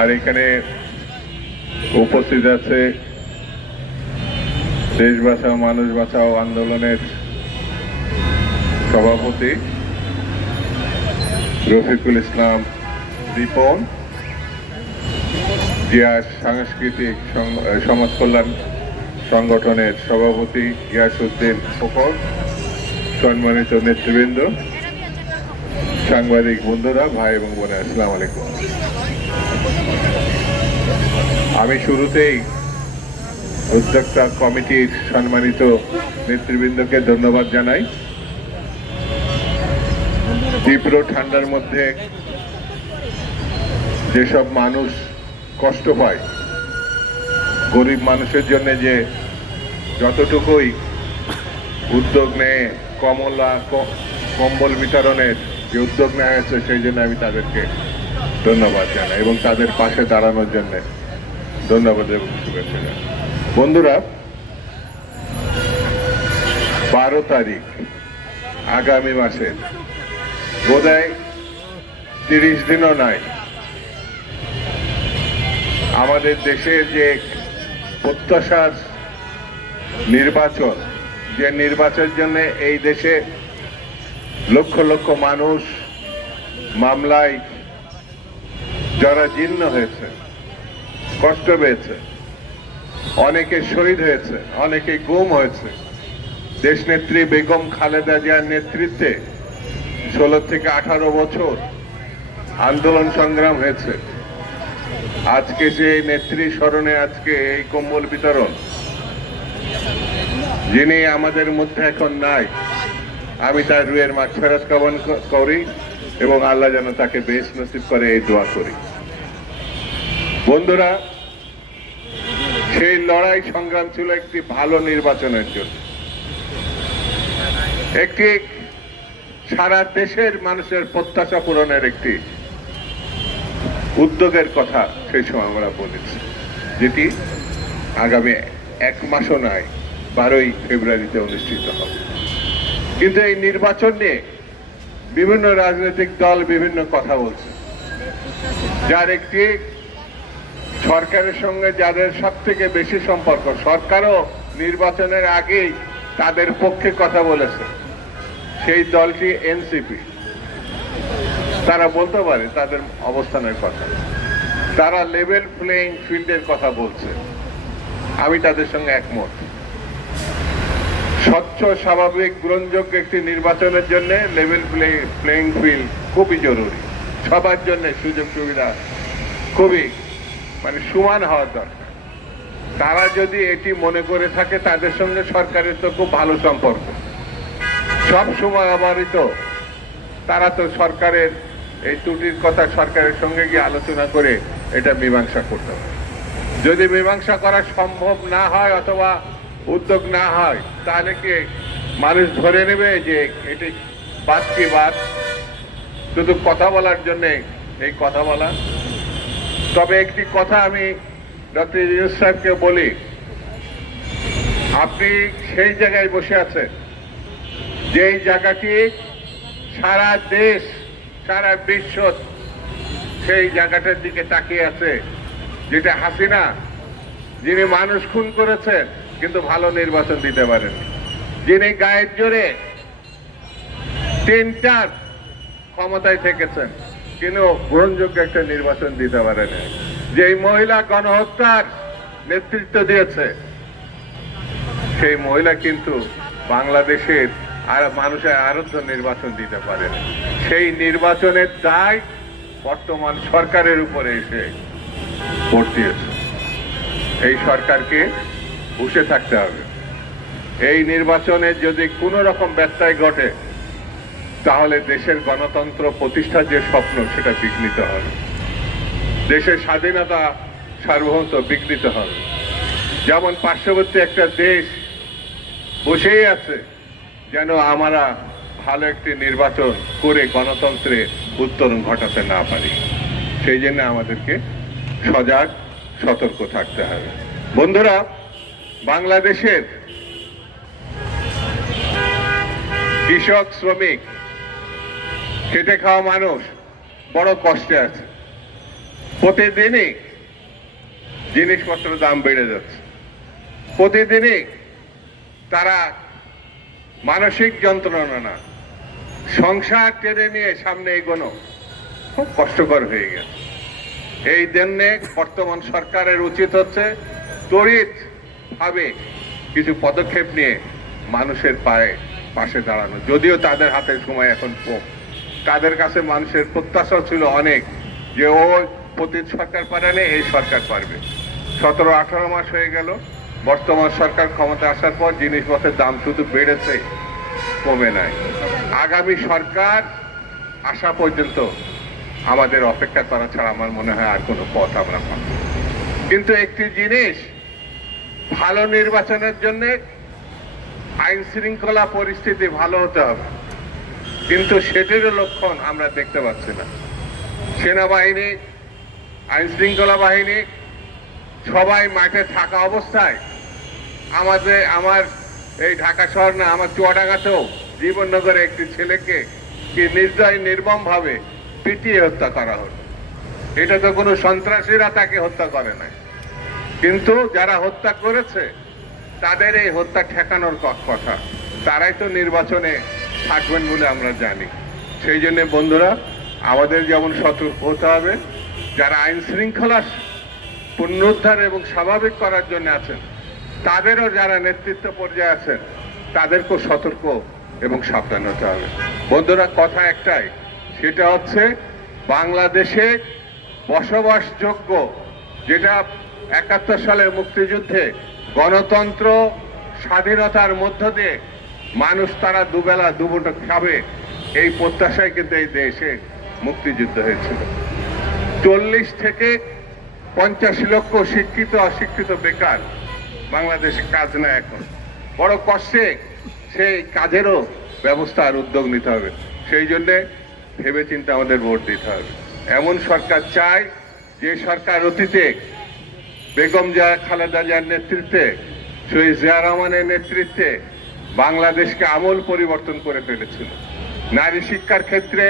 আর এখানে উপস্থিত আছে দেশ বাঁচাও মানুষ বাঁচাও আন্দোলনের সভাপতি রফিকুল ইসলাম রিপন, জিয়া সাংস্কৃতিক সমাজ কল্যাণ সংগঠনের সভাপতি গিয়াসউদ্দিন খোকন, সম্মানিত নেতৃবৃন্দ, সাংবাদিক বন্ধুরা, ভাই এবং বোনেরা, আসসালামু আলাইকুম। আমি শুরুতেই উদ্যোক্তা কমিটির সম্মানিত নেতৃবৃন্দকে ধন্যবাদ জানাই। তীব্র ঠান্ডার মধ্যে যেসব মানুষ কষ্ট পায়, গরিব মানুষের জন্য যে যতটুকুই উদ্যোগ নেয়, কম্বল বিতরণের যে উদ্যোগ নেওয়া হয়েছে, সেই জন্য আমি তাদেরকে ধন্যবাদ জানাই এবং তাদের পাশে দাঁড়ানোর জন্য ধন্যবাদ এবং শুভেচ্ছা জানাই। বন্ধুরা, 12 তারিখ আগামী মাসে, বোধহয় 30 দিনও নাই, আমাদের দেশের যে প্রত্যাশার নির্বাচন, যে নির্বাচনের জন্য এই দেশে লক্ষ লক্ষ মানুষ মামলায় জরাজীর্ণ হয়েছে, কষ্ট পেয়েছে, অনেকে শহীদ হয়েছে, অনেকে গুম হয়েছে। দেশনেত্রী বেগম খালেদা জিয়ার নেতৃত্বে 16 থেকে 18 বছর আন্দোলন সংগ্রাম হয়েছে। আজকে সেই নেত্রী স্মরণে আজকে এই কম্বল বিতরণ, যিনি আমাদের মধ্যে এখন নাই, আমি তার রুহের মাগফিরাত কামনা করি এবং আল্লাহ যেন তাকে বেশ নসিব করে, এই দোয়া করি। বন্ধুরা, সেই লড়াই সংগ্রাম ছিল একটি ভালো নির্বাচনের জন্য, একটি সারা দেশের মানুষের প্রত্যাশা পূরণের একটি উদ্যোগের কথা সেই সময় আমরা বলেছি, যেটি আগামী 1 মাসও নয়, 12ই ফেব্রুয়ারিতে অনুষ্ঠিত হবে। কিন্তু এই নির্বাচন নিয়ে বিভিন্ন রাজনৈতিক দল বিভিন্ন কথা বলছে, যার একটি সরকারের সঙ্গে যাদের সব থেকে বেশি সম্পর্ক, সরকারও নির্বাচনের আগেই তাদের পক্ষে কথা বলেছে, সেই দলটি এনসিপি। তারা বলতে পারে তাদের অবস্থানের কথা, তারা লেভেল প্লেইং ফিল্ডের কথা বলছে, আমি তাদের সঙ্গে একমত। স্বচ্ছ, স্বাভাবিক, গ্রহণযোগ্য একটি নির্বাচনের জন্য লেভেল প্লেইং ফিল্ড খুবই জরুরি। সবার জন্য সুযোগ সুবিধা খুবই সমান হওয়ার দরকার। তারা যদি এটি মনে করে থাকে, তাদের সঙ্গে সরকারের তো খুব ভালো সম্পর্ক, সব সময় আবারই তো তারা তো সরকারের এই ত্রুটির কথা সরকারের সঙ্গে গিয়ে আলোচনা করে এটা মীমাংসা করতে হবে। যদি মীমাংসা করা সম্ভব না হয় অথবা উদ্যোগ না হয়, তাহলে কি মানুষ ধরে নেবে যে এটি বাদ কি বাদ, শুধু কথা বলার জন্যে এই কথা বলা? তবে একটি কথা আমি ডক্টর ইউনূস সাহেবকে বলি, আপনি সেই জায়গায় বসে আছেন যেই জায়গাটি সারা দেশ, সারা বিশ্ব সেই জায়গাটার দিকে তাকিয়ে আছে, যেটা হাসিনা, যিনি মানুষ খুন করেছেন কিন্তু ভালো নির্বাচন দিতে পারেন, যিনি গায়ের জোরে 3টার ক্ষমতায় থেকেছেন কিন্তু গ্রহণযোগ্য একটা নির্বাচন দিতে পারেন, যেই মহিলা গণহত্যার নেতৃত্ব দিয়েছে, সেই মহিলা কিন্তু বাংলাদেশের আর মানুষের আরাধ্য নির্বাচন দিতে পারেন। সেই নির্বাচনের দায় বর্তমান সরকারের উপরে এসে পড়তেছে। এই সরকারকে বসে থাকতে হবে। এই নির্বাচনে যদি কোনো রকম ব্যত্যয় ঘটে, তাহলে দেশের গণতন্ত্র প্রতিষ্ঠার যে স্বপ্ন, সেটা বিঘ্নিত হবে। দেশের স্বাধীনতা সার্বভৌমত্ব বিঘ্নিত হবে। যেমন পার্শ্ববর্তী একটা দেশ বসেই আছে যেন আমরা ভালো একটি নির্বাচন করে গণতন্ত্রে উত্তরণ ঘটাতে না পারি। সেই জন্য আমাদেরকে সজাগ, সতর্ক থাকতে হবে। বন্ধুরা, বাংলাদেশের কৃষক, শ্রমিক, খেটে খাওয়া মানুষ বড় কষ্টে আছে। প্রতিদিনই জিনিসপত্রের দাম বেড়ে যাচ্ছে, প্রতিদিনই তারা মানসিক যন্ত্রণা না, সংসার টেনে নিয়ে সামনে এগোনো খুব কষ্টকর হয়ে গেছে। এই জন্যে বর্তমান সরকারের উচিত হচ্ছে তড়িৎ ভাবে কিছু পদক্ষেপ নিয়ে মানুষের পাশে দাঁড়ানো। যদিও তাদের হাতে সময় এখন কম, তাদের কাছে মানুষের প্রত্যাশা ছিল অনেক যে ও অতীত সরকার পারেনি, এই সরকার পারবে। 17-18 মাস হয়ে গেল বর্তমান সরকার ক্ষমতা আসার পর জিনিসপত্রের দাম শুধু বেড়েছে, কমে নাই। আগামী সরকার আসা পর্যন্ত আমাদের অপেক্ষা করা ছাড়া আমার মনে হয় আর কোনো পথ আমরা পাব না। কিন্তু একটি জিনিস, ভালো নির্বাচনের জন্য আইন শৃঙ্খলা পরিস্থিতি ভালো হতে হবে, কিন্তু সেটিরও লক্ষণ আমরা দেখতে পাচ্ছি না। সেনাবাহিনী, আইন শৃঙ্খলা বাহিনী সবাই মাঠে থাকা অবস্থায় আমার এই ঢাকা শহর না, আমার চুয়াডাঙ্গাতেও জীবননগরে একটি ছেলেকে কি নির্মম ভাবে পিটিয়ে হত্যা করা হলো। এটা তো কোনো সন্ত্রাসীরা তাকে হত্যা করে নাই, কিন্তু যারা হত্যা করেছে তাদের এই হত্যা ঠেকানোর কথা, তারাই তো নির্বাচনে থাকবেন বলে আমরা জানি। সেই জন্য বন্ধুরা, আমাদের যেমন সতর্ক হতে হবে, যারা আইন শৃঙ্খলা পুনরুদ্ধার এবং স্বাভাবিক করার জন্য আছেন, তাদেরও যারা নেতৃত্ব পর্যায়ে আছেন, তাদেরকেও সতর্ক এবং সাবধান হতে হবে। বন্ধুরা, কথা একটাই, সেটা হচ্ছে বাংলাদেশে বসবাসযোগ্য, যেটা 71 সালের মুক্তিযুদ্ধে গণতন্ত্র স্বাধীনতার মধ্য দিয়ে মানুষ তারা দুবেলা দুমুঠো খাবে, এই প্রত্যাশায় কিন্তু এই দেশে মুক্তিযুদ্ধ হয়েছিল। 40 থেকে 50 লক্ষ শিক্ষিত অশিক্ষিত বেকার বাংলাদেশে, কাজ না এখন, বড় কষ্টে সেই কাজেরও ব্যবস্থা আর উদ্যোগ নিতে হবে। সেই জন্যে ভেবেচিন্তে আমাদের ভোট দিতে হবে। এমন সরকার চাই যে সরকার অতীতে বেগম খালেদা জিয়ার নেতৃত্বে, শহীদ জিয়া রহমানের নেতৃত্বে বাংলাদেশকে আমূল পরিবর্তন করে ফেলেছিল। নারী শিক্ষার ক্ষেত্রে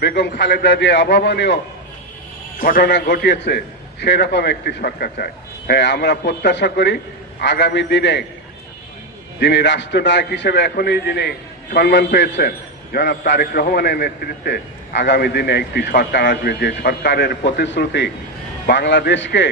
বেগম খালেদা জিয়া অভাবনীয় ঘটনা ঘটিয়েছে, সেরকম একটি সরকার চাই। হ্যাঁ, আমরা প্রত্যাশা করি আগামী দিনে যিনি রাষ্ট্রনায়ক হিসেবে এখনই যিনি সম্মান পেয়েছেন, জনাব তারেক রহমানের নেতৃত্বে আগামী দিনে একটি সরকার আসবে, যে সরকারের প্রতিশ্রুতি বাংলাদেশকে